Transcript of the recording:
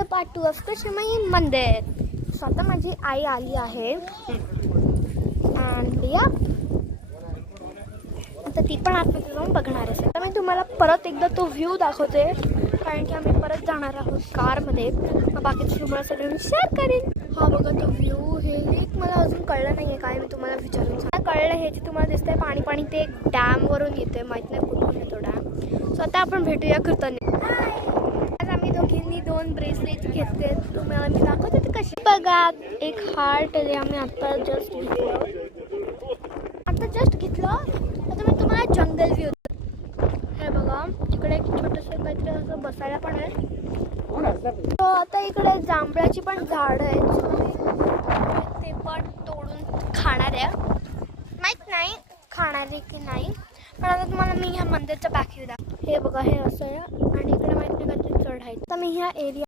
The part 2 of कृष्णमयी मंदिर. स्वतः माझी आई आली आहे अँड या आता ती पण आतमध्ये जाऊन बघणार आहे. आता मी तुम्हाला परत एकदा तो व्ह्यू दाखवते कारण की आम्ही परत जाणार आहोत कारमध्ये. बाकीचं तुम्हाला सगळं शेअर करेन. हा बघा तो व्ह्यू. हे एक मला अजून कळलं नाही आहे काय मी तुम्हाला विचारून कळलं. हे जे तुम्हाला दिसतंय पाणी पाणी ते डॅमवरून येते. माहीत नाही कुठून येतो डॅम. सो आता आपण भेटूया कृतज्ञ. आज आम्ही दोघींनी 2 ब्रेसलेट घेतले. तुम्हाला मी दाखवते ते कसे. बघा एक हार्ट जे आम्ही आता जस्ट घेतलं. आता मी तुम्हाला जंगल व्ह्यू. हे बघा इकडे एक छोटंसं काहीतरी असं बसायला पण आहे. तो आता इकडे जांभळाची पण झाडं आहेत. ते पण तोडून खाणार आहे. माहीत नाही खाणार आहे की नाही. पण आता तुम्हाला मी ह्या मंदिरचा बॅक व्ह्यू दाखव. हे बघा हे असं आहे आणि इकडे माहिती नाही काहीतरी चढ आहे. तर मी ह्या एरिया